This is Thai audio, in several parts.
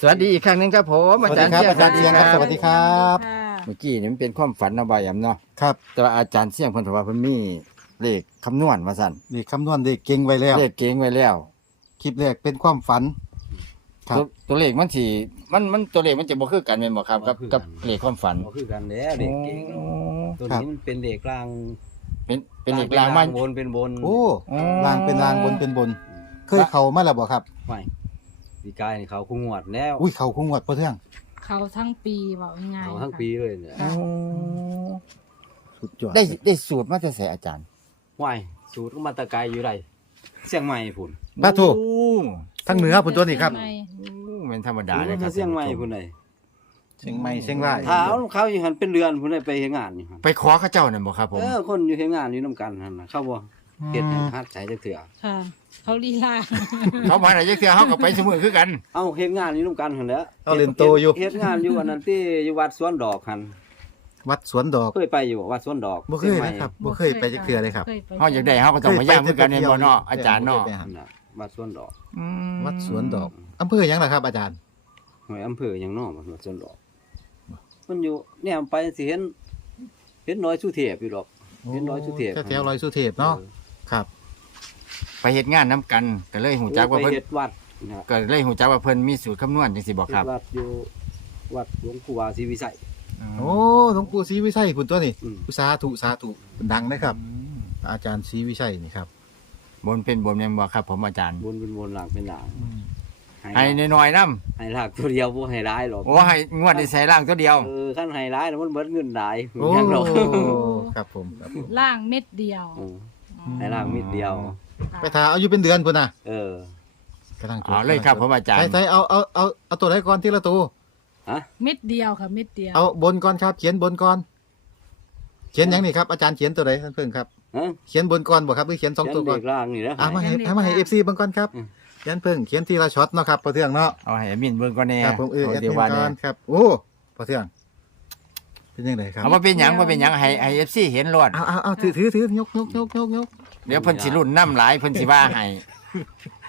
สวัสดีอีกครั้งหนึงครับผมอาจารย์สวัสดีครับเสี่ยงอาจารย์เสี่ยงครับสวัสดีครับค่ะเมื่อกี้นี่มันเป็นความฝันเนาะบ่ายำเนาะครับแต่ว่าอาจารย์เสี่ยงเพิ่นบอกว่าเพิ่นมีเลขคำนวณว่าซั่นนี่คำนวณเด็กเก่งไว้แล้ว เลขเก่งไว้แล้วคลิปแรกเป็นความฝัน ครับ ตัวตัวเลขมันสิมันมันตัวเลขมันจะบ่คือกันแม่นบ่ครับกับกับเลขความฝันก็คือกันแล้วเด็กเก่งโอ้ตัวครับนี้มันเป็นเด็กกลางเป็นเป็นเลขลางมาบนเป็นบนโอ้อ๋อลางเป็นลางบนเป็นบน เคยเข้ามาแล้วบ่ครับไม่ ปีกายนี่เขาคุงวดแล้วอุ้ยเข้าคงวดบ่เทื่องเขาทั้งปีบอกง่ายๆเขาทั้งค่ะ ปีเลยเนี่ยค่ะ สุดยอดได้ได้สูตรมาแต่ไสอาจารย์ไหวสูตรก็มาแตะไกลอยู่ไรเสียงใหม่พุ่นบาทูโอ้ทั้งเหนือพุ่นตัวนี้ครับไม่แม่นธรรมดาสูตรเลยคมารับเสียงใหม่พุ่นเลยเชียงใหม่เชียงรายเท้าเขาอยู่หันเป็นเดือนพุ่นเลยไปเฮ็ดงานอยู่หั่นไปขอเขาเจ้านั่นบ่ครับผม เออคนอยู่เฮ็ดงานอยู่นํกันหั่นน่ะเข้าบ่ เฮ็ดให้ฮัดใส่จักเถื่อค่ะ เขาลีลา เขามาไหนจักเทื่อเฮาก็ไปซุมื้อคือกัน เอ้าเฮ็ดงานอยู่นํกันหั่นแหล้วเอาเล่นโตอยู่ เฮ็ดงานอยู่อันนั้นที่อยู่วัดสวนดอกหั่นวัดสวนดอกเคยไปอยู่วัดสวนดอกบ่เคยนะครับบ่เคยไปจักเทื่อเลยครับคไปเฮาอยากได้เฮาก็ต้องมาย่างเหมือนกันแม่นบ่เนาะอาจารย์เนาะนั่นน่ะวัดสวนดอกอืมวัดสวนดอกอำเภอหยังล่ะครับ อาจารย์ หน่วยอำเภอหยังเนอกวัดสวนดอก มันอยู่เนี่ยไปสิเห็นเห็นน้อยสุเทพอยู่ดอก เห็นร้อยสุเทพ แถวๆร้อยสุเทพเนาะ ครับ ไปเฮ็ดงานนํกันก็เลยหูจักว่าไปเพิ่นเฮ็ดวัดนะก็เลยหูจักว่าเพิ่นมีสูตรคำนวณจังซี่บ่ครับ เฮ็ดวัดอยู่วัดหลวงปู่วาศรีวิสัย โอ้หลวงปู่ศรีวิชัยพุ่นตัวนี้อืม สาธุสาธุดังนะครับ อาจารย์ศรีวิชัยนี่ครับ บนเป็นบนแม่นบ่ครับ ผมอาจารย์บนเป็นบนหลังเป็นหลังให้น้อยๆนำให้หลักตัวเดียวบ่ให้ร้ายหรอกโอ้ให้งวดนี้ใส่ล่างตัวเดียว เออขั้นให้ร้ายแล้วมันเบิดเงินหลายโอ้ยังดอกครับผมครับผมล่างเม็ดเดียว เออ ให้ล่างมิดเดียว ไปทาเอาอยู่เป็นเดือนพุ่นน่ะเออ กำลังจดอ๋อเลยครับผมอาจารย์ใส่ใส่เอาเอาเอาเอาตัวไหนก่อนทีละตัวฮะเม็ดเดียวค่ะเม็ดเดียวเอาบนก่อนครับ เขียนบนก่อน เขียนหยังนี่ครับอาจารย์เขียนตัวไหนท่านเพิ่งครับ ฮะเขียนบนก่อนบ่ครับหรือเขียนสองตัวก่อนเด็กล่างนี่นะ อ่ามาให้ให้มาให้เอฟซีบางก่อนครับอืม เขียนเพิ่งเขียนทีละช็อตเนาะครับพอเทืองเนาะเอาให้แอดมินเบิ่งก่อนแน่ครับผมเออเอาแอดเดี๋ยวมินว่าก่แน่อนครับโอ้พอเทือง เป็นยังไงครับเอามาเป็นหยังบ่เป็นหยังให้ให้ FC เห็นรอดเอาเอาเอาถือถือถือยกยกยกยกยกเดี๋ยวเพิ่นสิรุ่นน้ำหลายเพิ่นสิว่าให้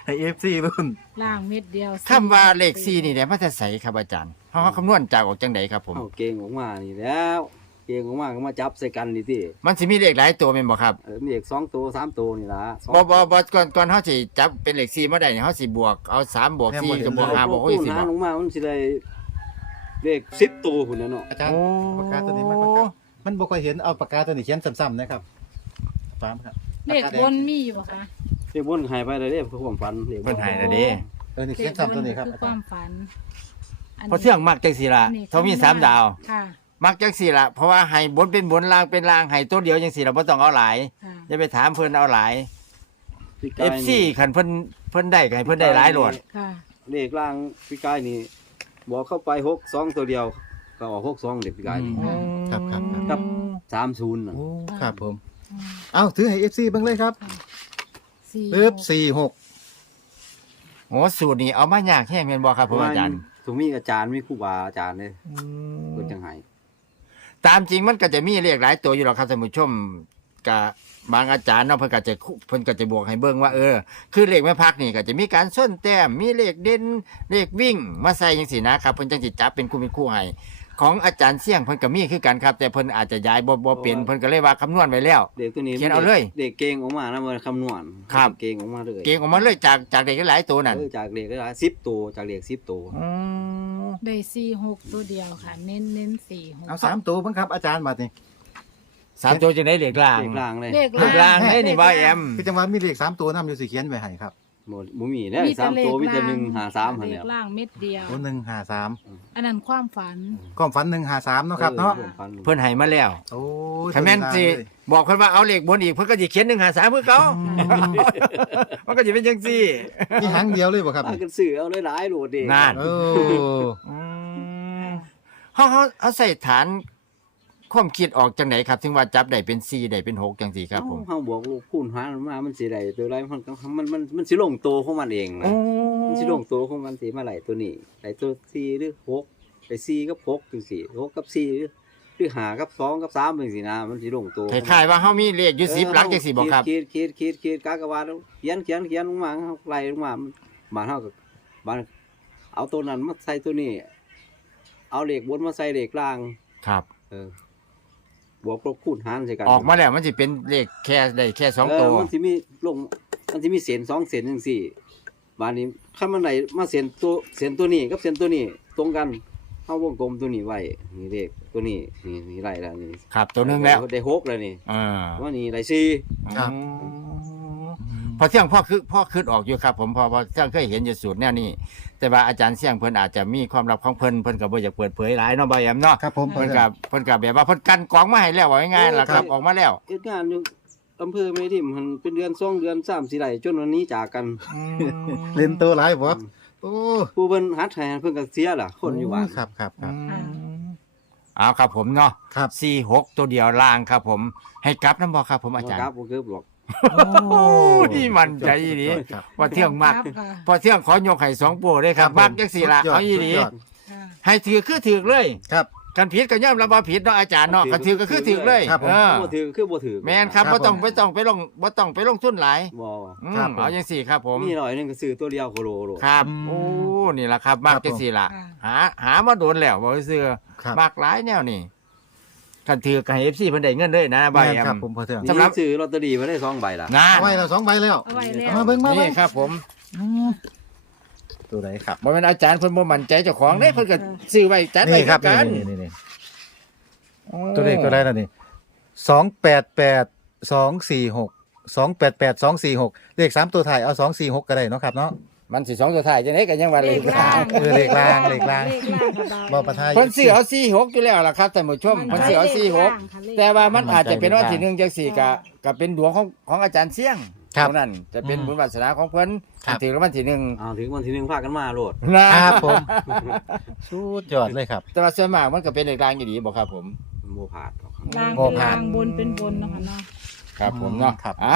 ให้เอฟซีรุ่นล่างเม็ดเดียวคำว่าเลข4นี่ได้มาแต่ไสครับอาจารย์เฮาเฮาคำนวณจากออกจังไดครับผม เอาเก่งออกมานี่แล้ว เก่งออกมาก็มาจับใส่กันนี่ติมันสิมีเลขหลายตัวแม่นบ่ครับเออมีเอกสองตัวสามตัวนี่ล่ะสองบ่บ่บ่ก่อนก่อนเฮาสิจับเป็นเลข4มาได้นี่เฮาสิบวกเอา3บวก4กับบวก5บวกคู6ณสิหาบ่ลงมามันสิได้ เลขสิบตัวพุ่นน่ะเนาะอาจารย์ปากกาตัวนี้มันปากกามันบ่ค่อยเห็นเอาปากกาตัวนี้เขียนซ้ำๆนะครับฟามครับเลขบนมีอยู่ปะคะเลขบนใหายไปเลยเด้คือความฝันเลขบเพิ่นให้แล้วเด้เออนี่เขียนซ้ำตัวนี้ครับคืออาคจารวามย์ฝันนเพราะเทื่องมักจังซี่ล่ะนี่เขามีสามดาว ค่ะมักจังสี่ละเพราะว่าให้บนเป็นบนล่างเป็นล่างให้ตัวเดียวจังสี่เราบ่ต้องเอาหลายค่ะอย่าไปถามเพิ่นเอาหลาย พี่กายนี่ FC คันเพิ่นเพิ่นได้ก็ให้เพิ่นได้หลายโลดค่ะเลขล่างพี่กายนี่ บอกเข้าไปหกสองตัวเดียว ก็ออกหกสองเด็กพี่กายนี่อืมครับครับครับ ครับ สามศูนย์น่ะโอ้ครับผม เอาถือให้เอฟซีเบิ่งเลยครับสี่ปึ๊บสี่หกโอ้สูตรนี้เอามายากแห้งแม่นบ่ครับผมอาจารย์ถูกมีอาจารย์มีครูบาอาจารย์เลยเพิ่นจังไห้ตามจริงมันก็จะมีเลขหลายตัวอยู่หรอกครับท่านผู้ชม กะบางอาจารย์เนาะเพิ่นก็จะคุเพิ่นก็จะบวกให้เบิ่งว่าเออ คือเลขแม่พักนี่ก็จะมีการส้นแต้มมีเลขเด่นเลขวิ่งมาใส่จังซี่นะครับเพิ่นจังสิจับเป็นคู่เป็นคู่ให้ของอาจารย์เสี่ยงเพิ่นก็มีคือกันครับ แต่เพิ่นอาจจะย้ายบ่บ่เป็นเพิ่นก็เลยว่าคำนวณไว้แล้ว เด็กตัวนี้เขียนเอาเลยเด็กเก่งออกมานะมันคำนวณครับ เก่งออกมาเลยเก่งออกมาเลยจากจากเด็กหลายๆตัวนั่นเออจากเด็กได้หลายสิบตัวจากเด็กสิบตัวอืมได้สี่หกตัวเดียวค่ะ เน้นเน้นสี่หกเอาสามตัวเบ้างครับอาจารย์บัดนี้ สามตัวจะได้เหล็กล่างเด็กล่างเลยเลข เหล็กล่างให้นี่บ่าแอมคือจังหวะมีเลขสามตัวนำอยู่สิเขียนไว้ให้ครับหมดบ่มีเนี่ยสามตัวมีแต่หนึ่งหาสามหันเลแล้ขวล่างเม็ดเดียว โอ้หนึ่งห้าสามอันนั้นความฝัน ความฝันหนึ่งห้าสามเนาะครับเนาะออผมฟัเพิ่นให้มาแล้วโอ้ยคันแม่นสิบอกเพิ่นว่าเอาเหล็กบนอีกเพิ่นก็สิเขียน1 5 3เพื่อเขามันก็สิเป็นจังซี่มีหางเดียวเลยบ่ครับพากันซื้อเอาหลายๆโหลดเด็กนั่นโอ้อืมเฮาเฮาเอาใส่ฐาน ความคิดออกจังไหนครับ ถึงว่าจับได้เป็น4ได้เป็น6จังซี่ครับผมเฮาบวกลูกคูณหารมันมามันสิได้ตัวไรมันก็มันมันมันสิลงโตวของมันเองนะโอ้มันสิลงโตวของมันสิมาไหลตัวนี้ไหลตัว4หรือ6ไป4กับ6จังซี่6กับ4หรือหรือ5กับ2กับ3จังซี่นะมันสิลงโตวคล้ายๆว่าเฮามีเลขอยู่10หลักจังซี่บ่ครับคิดคิดคิดคิดกากบาทเขียนเขียนเขียนลงมาเฮาไล่ลงมามันบ้านเฮาก็บ้านเอาตัวนั้นมาใส่ตัวนี้ เอาเหล็กบนมาใส่เหล็กล่างครับ เออ บวกลบคูณหารใส่กันออกมาแล้วมันสิเป็นเลขแค่ได้แค่สองเอตัอวมันสิมีลงมันสิมีเศษสองเศษจังซี่บานนี้ถ้ามันไหนมาเศษตัวเศษตัวนี้กับเศษตัวนี้ตรงกันเอาวงกลมตัวนี้ไว้นี่เลขตัวนี้นี่นี่ไรแล้วนี่ครับตัวหนึงแล้วได้หกแล้วนี่อ่าว่านี่ไรสี่ครับอืมพอเที่ยงพ่อคือพ่อคืดออกอยู่ครับ ผมพอพอเที่ยงเคยเห็นอยู่สูตรแนวนี้ แต่ว่าอาจารย์เสี่ยงเพิ่นอาจจะมีความลับของเพิ่นเพิ่นก็บ่อยากเปิดเผยหลายเนาะบ่แอมเนาะครับผมเพิ่นก็เพิ่นก็แบบว่าเพิ่นกันกองมาให้แล้วว่าง่ายๆล่ะครับออกมาแล้วเฮ็ดงานอยู่อำเภอไม่ทิมมันเป็นเดือนสองเดือนสามสี่ไรจนวันนี้จากกันเล่นตัวหลายบ่โอ้ผู้เพิ่นหัดให้เพิ่นก็เสียล่ะ คนอยู่บ้านครับครับครับเอาครับผมเนาะครับสี่หกตัวเดียวล่างครับผมให้กลับน้ำบอกครับผมอาจารย์ครับบ่เกือบหรอก โอ้นี่มันใจดีครับพอเที่ยงมักครับค่ะพอเที่ยงขอยกไข่สองโปรเลยครับครับผมมักจังสี่ละสุดยอดเอาอีดีสุดยอดค่ะให้ถือคือถือเลยครับ กันผิดก็ย่อมรับว่าผิดเนาะอาจารย์เนาะกันถือก็คือถือเลยครับผม เออบ่ถือคือบ่ถือแมนครับครับบ่ต้องผม บ่ต้องไปลงบ่ต้องไปลงทุนหลายบ่อืมครับผม เอาจังสี่ครับผม มีหน่อยหนึงก็ซื้อตัวเดียวโคโลโลครับอืมโอ้นี่แหละครับมักครับผมจังสี่ละค่ะ หาหามาโดนแล้วบ่ซื้อครับมักหลายแนวนี่ กันถือกับ FC เพิ่นได้เงินเลยนะใบแม่นแอครับมผมพอเทื่องสำหรับ นี่ซื้อลอตเตอรี่มาได้สองใบล่ะนะเอาไว้เราสองใบแล้วเอาไว้แล้ว เอามาเบิ่งมานี่เบิ่งครับผมอืมตัวไหนครับบ่แม่นอาจารย์เพิ่นบ่มั่นใจเจ้าของเด้เพิ่นก็ซื้อไว้จัดไว้นี่ครับกันนี่นี่นี่ตัวเลขตัวใดล่ะนี่สองแปดแปดสองสี่หกสองแปดแปดสองสี่หกเลขสามตัวถ่ายเอาสองสี่หกก็ได้เนาะครับเนาะ มันสิสองตัวท้ายจังได๋ก็ยังว่าเลขล่างเออเลขล่างเลขล่าง เลขล่างค่ะบ่ประทายเพิ่นซื้อเอา46อยู่แล้วล่ะครับท่านผู้ชมเพิ่นซื้อเอา46 แต่ว่ามันอาจจะเป็นวันที่หนึ่งจังสี่ก็ก็เป็นดวงของของอาจารย์เสี่ยงครับเท่านั้นจะเป็นอืมบุญวาสนาของเพิ่นครับ ถือรางวัลที่หนึ่งเอาถึงวันที่หนึ่งพากันมาโลด นะครับผมสุดยอดเลยครับ แต่ว่าส่วนมากมันก็เป็นเลขรางอยู่ดีบ่ครับผม โมผ่านหรอกครับ ล่างบ่เป็นผ่านล่างบนเป็นบนเนาะคะเนาะ ครับผมอืมเนาะครับ อะ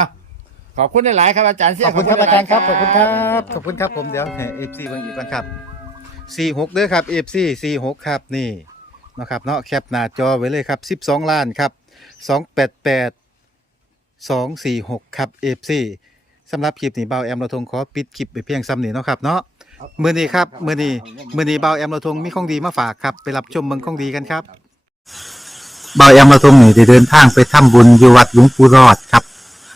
ขอบคุณหลายๆครับอาจารย์เสี่ยขงอบคุณครับอาจารย์ครับขอบคุณครับขขออบบคุคุณณคครับรับผมเดี๋ยวเอฟซีเบิ่งอีกก่อนครับสี่หกเด้อครับเอฟซีสี่หกครับนี่นะครับเนาะแคปหน้าจอไว้เลยครับสิบสองล้านครับสองแปดแปดสองสี่หกครับเอฟซีสำหรับคลิปนี้เบาแอมเราทงขอปิดคลิปไปเพียงซ้ำนี้เนาะครับเนาะมือนี้ครับมือนี้มือนี้เบาแอมเราทงมีของดีมาฝากครับไปรับชมเมืองของดีกันครับเบาแอมเราทงนี่ได้เดินทางไปทำบุญอยู่วัดหลวงปู่รอดครับ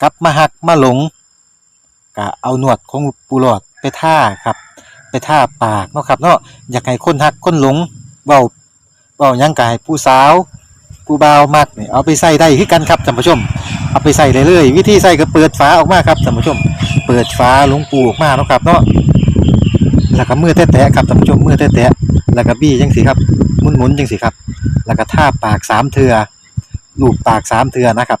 กลับมาหักมาหลงก็เอาหนวดของปูหลอดไปท่าครับ ไปท่าปากเนาะครับเนาะอยากให้คนหักคนหลงเว้าเว้ายังกายผู้สาวผู้บ่าวมักนี่เอาไปใส่ได้คือกันครับท่านผู้ชม เอาไปใส่เลยเลยวิธีใส่ก็เปิดฝาออกมาครับท่านผู้ชม เปิดฝาหลวงปูออกมาเนาะครับเนาะแล้วก็มือแตะๆครับท่านผู้ชมมือแตะๆแล้วก็บี้จังสิครับหมุนๆจังสิครับ แล้วก็ท่าปากสามเทือลูบปากสามเทือนะครับ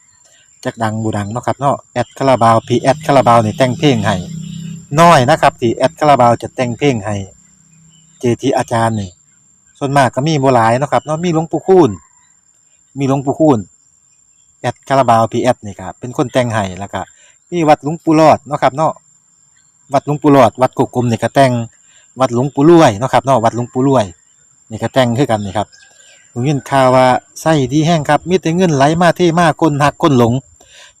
จักดังบูดังเนาะครับเนาะแอดคาราบาวพีแอดคาราบาวนี่แต่งเพลงให้น้อยนะครับที่แอดคาราบาวจะแต่งเพลงให้เจทีอาจารย์นี่ส่วนมากก็มีบ่หลายเนาะครับเนาะมีหลวงปู่คูณมีหลวงปู่คูณแอดคาราบาวพีแอดนี่ครับเป็นคนแต่งให้แล้วก็มีวัดหลวงปู่รอดเนาะครับเนาะวัดหลวงปู่รอด วัดกุกกลมนี่ก็แต่งวัดหลวงปู่รวยเนาะครับเนาะวัดหลวงปู่รวยนี่ก็แต่งคือกันนี่ครับผมยินข่าวว่าไส้ดีแห้งครับมีแต่เงินไหลมาเทมากคนหักคนหลง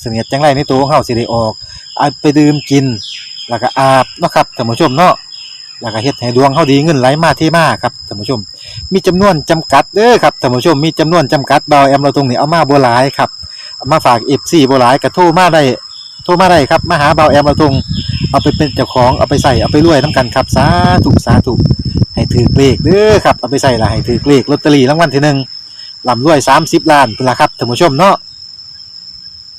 เสนียดจังไรในตัวของเฮาสิได้ออกเอาไปดื่มกิน แล้วก็อาบเนาะครับท่านผู้ชมเนาะแล้วก็เฮ็ดให้ดวงเฮาดีเงินไหลมาเทมาครับท่านผู้ชม มีจำนวนจำกัดเด้อครับท่านผู้ชมมีจำนวนจำกัดเบาแอมเราตรงนี้เอามาบ่หลายครับมาฝาก FC บ่หลายก็โทรมาได้โทรมาได้ครับมาหาเบาแอมเราตรงเอาไปเป็นเจ้าของเอาไปใส่เอาไปรวยนํกันครับสาธุสาธุให้ถือเลขเด้อครับเอาไปใส่ละให้ถือเลขลอตเตอรี่รางวัลที่หนึ่งลำรวย 30 ล้านพุ่นละครับท่านผู้ชมเนาะ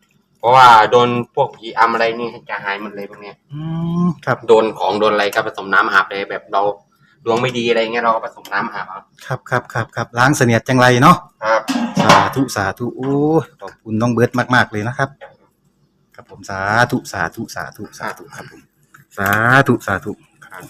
ครับ เพราะว่าโดนพวกผีอำอะไรนี่จะหายหมดเลยพวกเนี้ยอืมครับโดนของโดนอะไรก็ผสมน้ำอาบเลยแบบเราดวงไม่ดีอะไรเงี้ยเราก็ผสมน้ำอาบเอาครับครับครับครับล้างเสนียดจังไรเนาะครับ สาธุสาธุโอ้ยขอบคุณน้องเบิร์ตมาก ๆ เลยนะครับ ครับผมสาธุสาธุสาธุสาธุครับผมสาธุสาธุครับ